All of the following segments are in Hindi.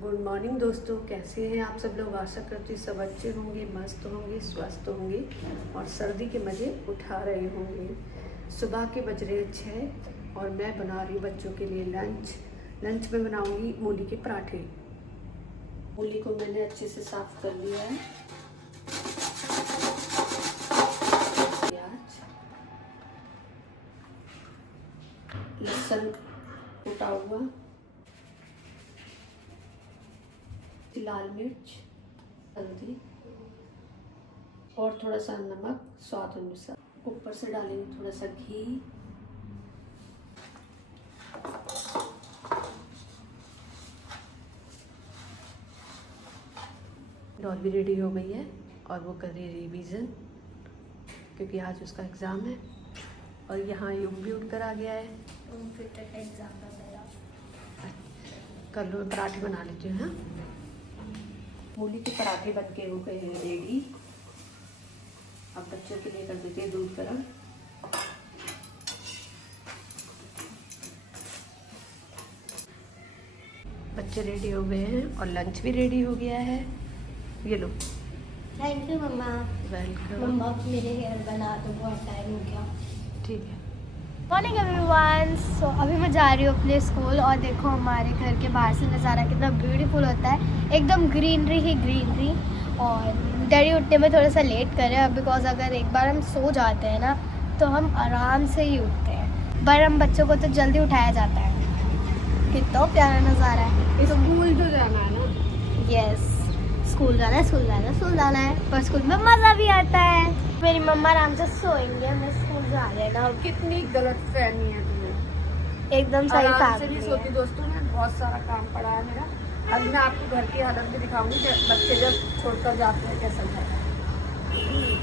गुड मॉर्निंग दोस्तों, कैसे हैं आप सब लोग। आशा करती सब अच्छे होंगे, मस्त होंगे, स्वस्थ होंगे और सर्दी के मज़े उठा रहे होंगे। सुबह के बज रहे 6 और मैं बना रही हूँ बच्चों के लिए लंच में बनाऊंगी मूली के पराठे। मूली को मैंने अच्छे से साफ कर लिया है। प्याज, लहसुन कुटा हुआ, लाल मिर्च, हल्दी और थोड़ा सा नमक स्वाद अनुसार। ऊपर से डालेंगे थोड़ा सा घी। डॉल भी रेडी हो गई है और वो कर रही है रिवीजन, क्योंकि आज उसका एग्ज़ाम है। और यहाँ युग भी उठकर आ गया है। एग्जाम का मेरा कर लो, पराठे बना लेती हूँ। हाँ, मूली के पराठे बन के हो गए हैं रेडी। अब बच्चों के लिए कर देते हैं दूध गर्म। बच्चे रेडी हो गए हैं और लंच भी रेडी हो गया है। ये लो। थैंक यू मम्मा। वेलकम। मम्मा मेरे हेयर बना दो, बहुत टाइम हो गया। ठीक है। Morning everyone. सो अभी मैं जा रही हूँ अपने स्कूल और देखो हमारे घर के बाहर से नज़ारा कितना ब्यूटीफुल होता है, एकदम ग्रीनरी ही ग्रीनरी। और डैडी उठने में थोड़ा सा लेट कर रहे हैं बिकॉज अगर एक बार हम सो जाते हैं ना तो हम आराम से ही उठते हैं, पर हम बच्चों को तो जल्दी उठाया जाता है। कितना प्यारा नज़ारा है। स्कूल तो जाना है ना। यस, स्कूल जाना है, स्कूल जाना है, स्कूल जाना है, पर स्कूल में मज़ा भी आता है। मेरी मम्मा आराम से सोएंगे, हमें स्कूल जा रहे हैं ना। कितनी गलत फहमी है तुम्हें। एकदम सही आराम से भी फैमिली सोती है। दोस्तों, मैं बहुत सारा काम पड़ा है मेरा। अब मैं आपको घर की हालत भी दिखाऊंगी कि बच्चे जब छोड़कर जाते हैं कैसा है।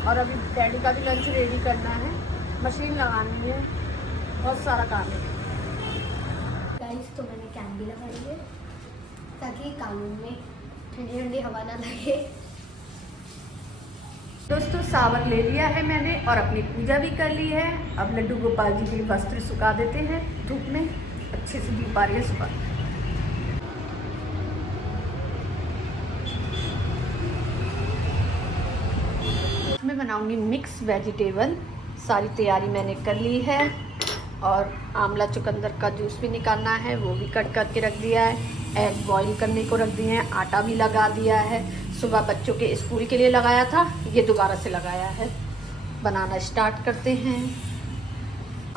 और अभी डैडी का भी लंच रेडी करना है, मशीन लगानी है, बहुत सारा काम है। गाइस तो मैंने कैंडी लगाई है ताकि कानून में ठंडी ठंडी हवा ना लगे। दोस्तों सावर ले लिया है मैंने और अपनी पूजा भी कर ली है। अब लड्डू गोपाल जी के वस्त्र सुखा देते हैं धूप में। अच्छे से धूप आ रही है सुबह। इसमें बनाऊंगी मिक्स वेजिटेबल। सारी तैयारी मैंने कर ली है और आंवला चुकंदर का जूस भी निकालना है, वो भी कट करके रख दिया है। एग बॉईल करने को रख दिए हैं, आटा भी लगा दिया है। सुबह बच्चों के स्कूल के लिए लगाया था, ये दोबारा से लगाया है। बनाना स्टार्ट करते हैं।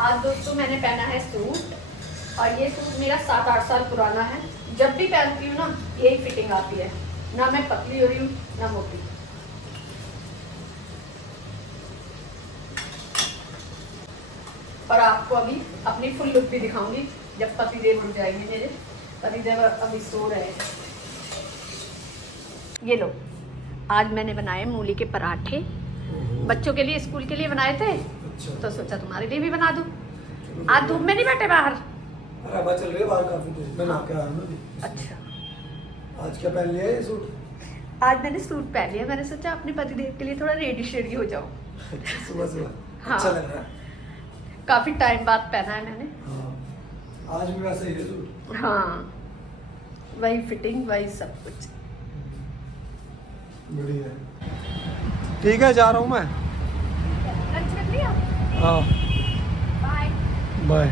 आज दोस्तों मैंने पहना है सूट और ये सूट मेरा 7-8 साल पुराना है। जब भी पहनती हूँ ना यही फिटिंग आती है, ना मैं पतली हो रही हूँ ना मोटी। और आपको अभी अपनी फुल लुक भी दिखाऊंगी जब पतिदेव उठ जाएंगे। मेरे पतिदेव अभी सो रहे हैं। ये लो, आज मैंने बनाए मूली के पराठे। बच्चों के लिए स्कूल के लिए बनाए थे। अच्छा। तो सोचा तुम्हारे लिए भी बना दूं। आज धूप में नहीं बैठे बाहर। अरे हवा चल रही है बाहर काफी तेज। मैं नहा के आया हूं ना अभी। अच्छा, आज क्या पहन लिया है ये सूट? आज मैंने सूट पहन लिया। मैंने सोचा अपने पतिदेव के लिए थोड़ा रेडी शेडी हो जाऊं। सुबह सुबह हाँ। अच्छा लग रहा है। काफी टाइम बाद पहना है मैंने। हाँ, आज भी वैसे ही है सूट। हाँ, वही फिटिंग वही सब कुछ। बढ़िया है। ठीक है, जा रहा हूँ मैं। लंच कर लिया? हाँ, बाय। बाय।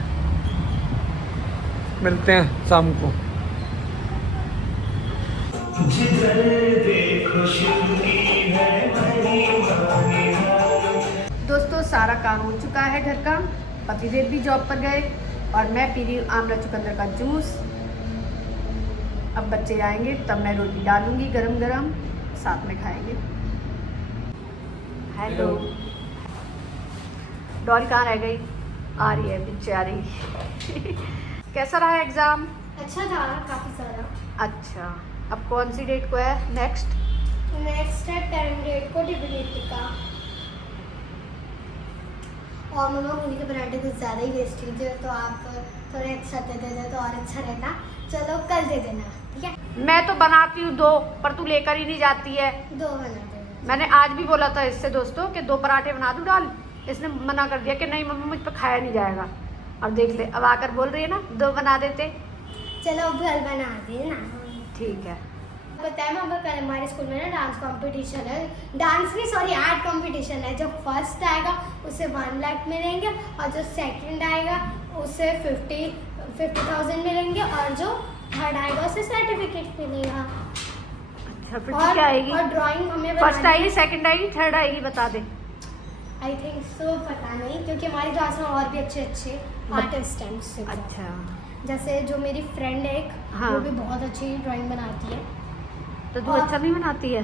मिलते हैं शाम को। दोस्तों सारा काम हो चुका है घर का। पतिदेव भी जॉब पर गए और मैं पी रही हूँ आंवला चुकंदर का जूस। अब बच्चे आएंगे तब मैं रोटी डालूंगी गरम गरम, साथ में खाएंगे। हेलो, डॉल कहाँ रह गई? आ रही है बेचारी। कैसा रहा एग्जाम? अच्छा था, काफ़ी सारा। अच्छा, अब कौन सी डेट को है नेक्स्ट? नेक्स्ट है 10 डेट को डिविनिटी का। और मम्मा मूली के पराठे कुछ ज़्यादा ही वेस्टेज है, तो आप थोड़े एक्स्ट्रा दे देते तो और अच्छा रहता। चलो कल दे देना, ठीक है? मैं तो बनाती हूँ 2, पर तू लेकर ही नहीं जाती है। 2 बना देना। मैंने आज भी बोला था इससे दोस्तों कि 2 पराठे बना दूँ डाल। इसने मना कर दिया कि नहीं मम्मा मुझ पर खाया नहीं जाएगा। अब देख ले, अब आकर बोल रही है ना 2 बना देते। चलो अब घर बना देना। ठीक है। पता है मैं कल हमारे स्कूल में ना डांस कंपटीशन है, डांस नहीं सॉरी आर्ट कंपटीशन है। जो फर्स्ट आएगा उसे 1 लाख मिलेंगे और जो सेकंड आएगा उसे 50,000 मिलेंगे और जो थर्ड आएगा उसे सर्टिफिकेट मिलेगा। अच्छा फिर क्या आएगी? और ड्राइंग हमें फर्स्ट आएगी, सेकंड आएगी, थर्ड आएगी, बता दे। आई थिंक सो, पता नहीं, क्योंकि हमारी क्लास में और भी अच्छे अच्छे आर्टिस्ट हैं मुझसे। अच्छा जैसे जो मेरी फ्रेंड है एक, हाँ। वो भी बहुत अच्छी ड्राइंग बनाती है। तो तू अच्छा नहीं बनाती है?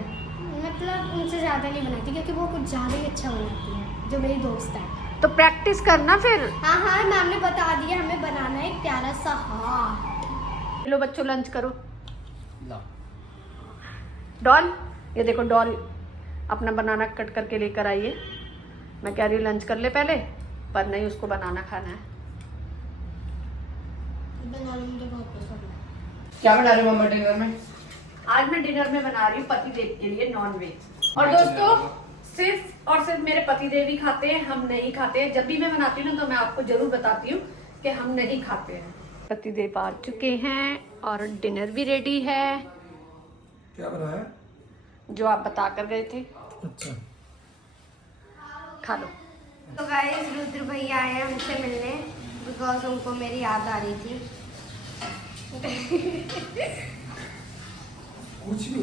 मतलब उनसे ज़्यादा नहीं बनाती क्योंकि वो कुछ ज़्यादा ही अच्छा बनाती है, जो मेरी दोस्त है। तो प्रैक्टिस करना फिर। हाँ हाँ, मैम ने बता दिया हमें बनाना है एक प्यारा सा हार। लो बच्चों लंच करो। डॉल, ये देखो डॉल अपना बनाना कट करके लेकर आई है। मैं कह रही हूँ लंच कर ले पहले, पर नहीं, उसको बनाना खाना है। बनाना मुझे बहुत पसंद है। क्या बना रहे हो मम्मा डिनर में? आज मैं डिनर में बना रही हूँ पतिदेव के लिए नॉन वेज। और दोस्तों सिर्फ और सिर्फ मेरे पतिदेव ही खाते हैं, हम नहीं खाते हैं। जब भी मैं बनाती हूँ ना तो मैं आपको जरूर बताती हूँ कि हम नहीं खाते हैं। पतिदेव आ चुके हैं और डिनर भी रेडी है, क्या बनाया? जो आप बता कर गए थे। अच्छा खा लो। तो गाइस रुद्र भैया आए हैं हमसे मिलने बिकॉज उनको मेरी याद आ रही थी। कुछ भी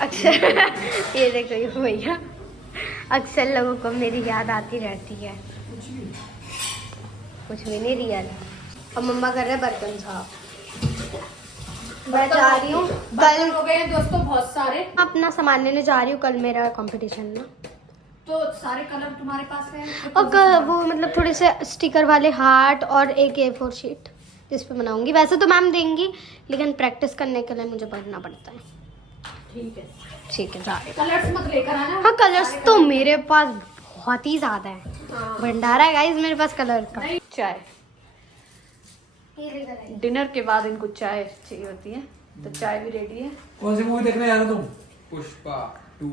अच्छा ये देखो ये भैया, अक्सर लोगों को मेरी याद आती रहती है। कुछ भी नहीं रियल। और मम्मा कर रहे बर्तन साफ। मैं जा रही हूँ कल हो गए हैं दोस्तों बहुत सारे। अपना सामान लेने जा रही हूँ, कल मेरा कंपटीशन ना। तो सारे कलर तुम्हारे पास है? और वो मतलब थोड़े से स्टिकर वाले हार्ट और एक A4 शीट जिस पे बनाऊंगी। वैसे तो मैम देंगी लेकिन प्रैक्टिस करने के लिए मुझे पढ़ना पड़ता है। ठीक है ठीक है, जा रही हूँ। कलर्स मत लेकर आना। हाँ कलर्स तो मेरे पास बहुत ही ज्यादा है, हाँ। भंडारा है गाइस मेरे पास कलर का। नहीं, चाय डिनर के बाद इनको चाय चाहिए होती है, तो चाय भी रेडी है। कौन सी मूवी देखने जा रहे हो तुम? पुष्पा 2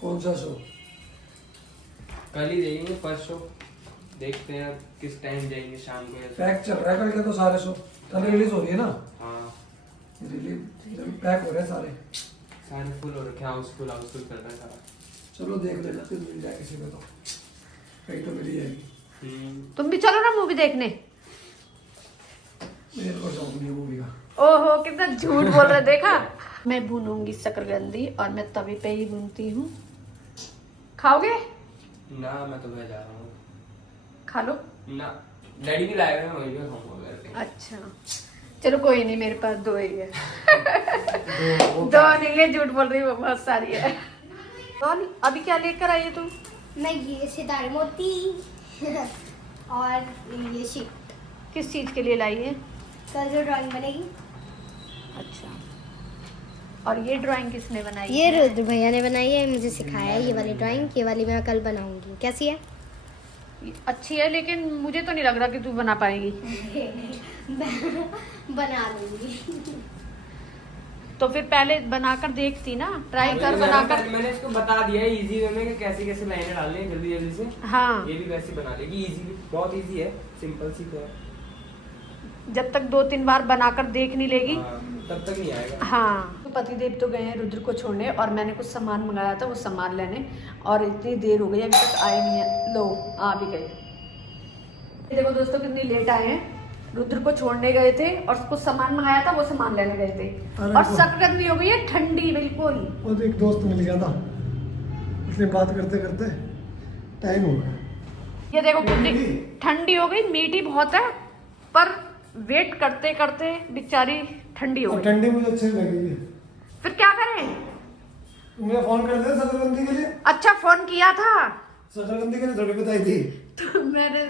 कौन सा शो? कल ही देखेंगे फर्स्ट शो, देखते हैं किस टाइम जाएंगे, शाम को या पैक चल रहा है कल के तो सारे शो। कल रिलीज हो रही है ना? हाँ रिलीज पैक हो रहे हैं सारे। सारे फुल हो रखे, हाउसफुल चल रहा है सारा। चलो देख लेना, फिर मिल जाए किसी में तो कहीं तो मिल ही जाएगी। तुम भी चलो ना मूवी देखने। मेरे को शौक नहीं है मूवी का। ओहो कितना झूठ बोल रहे, देखा। मैं भूनूंगी शकरकंदी और मैं तवे पे ही भूनती हूँ। खाओगे? ना मैं तो घर जा रहा हूँ। खा लो ना डैडी भी लाएगा, मैं वहीं पे खाऊंगा घर पे। अच्छा चलो कोई नहीं, मेरे पास 2 ही है। 2 नहीं है, झूठ बोल रही हूँ, बहुत सारी है। कौन अभी क्या लेकर आई है तुम? मैं ये सितारे मोती और ये शीट किस चीज के लिए लाई है? कल जो ड्राइंग बनेगी। अच्छा, और ये ड्राइंग किसने बनाई? ये रुद्र भैया ने बनाई है, मुझे सिखाया है ये वाली ड्राइंग। ये वाली मैं कल बनाऊंगी। कैसी है? अच्छी है, लेकिन मुझे तो नहीं लग रहा कि तू बना पाएगी। बना लूंगी। तो फिर पहले बनाकर देखती ना, ट्राई कर बनाकर। मैंने इसको बता दिया है इजी वे में कि कैसे कैसे लाइनें डालनी है जल्दी जल्दी से। हाँ, ये भी वैसे बना लेगी, इजी, बहुत इजी है, सिंपल सी तो है। जब तक 2-3 बार बनाकर देख नहीं लेगी हाँ, तब तक नहीं आएगा। हाँ। तो पतिदेव तो गए हैं रुद्र को छोड़ने और मैंने कुछ सामान मंगाया था वो सामान लेने, और इतनी देर हो गई अभी तक आए नहीं है। लो आ भी गए। देखो दोस्तों कितनी लेट आए हैं। रुद्र को छोड़ने गए थे और कुछ सामान मंगाया था वो सामान लेने गए थे, और शकरकंदी हो गई है ठंडी बिल्कुल। वो एक दोस्त मिल गया था, उसने बात करते करते टाइम हो गया। ये देखो कितनी ठंडी हो गई, मीठी बहुत है पर वेट करते करते बेचारी ठंडी हो गई। ठंडी मुझे अच्छी लगी है। फिर क्या करें? तुमने फोन कर दिया शकरकंदी के लिए? अच्छा फोन किया था शकरकंदी के लिए थोड़ी बताई थी। तो मैंने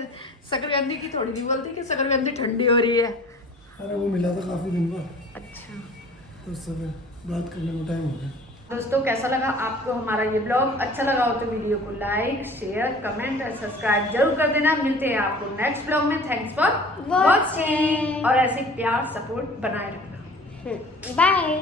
शकरकंदी की थोड़ी नहीं बोलती कि शकरकंदी ठंडी हो रही है। अरे वो मिला था काफी दिन बाद, अच्छा तो उस समय बात करने में टाइम हो गया। दोस्तों कैसा लगा आपको हमारा ये ब्लॉग? अच्छा लगा हो तो वीडियो को लाइक शेयर कमेंट और सब्सक्राइब जरूर कर देना। मिलते हैं आपको नेक्स्ट ब्लॉग में। थैंक्स फॉर वॉचिंग, और ऐसे प्यार सपोर्ट बनाए रखना। बाय।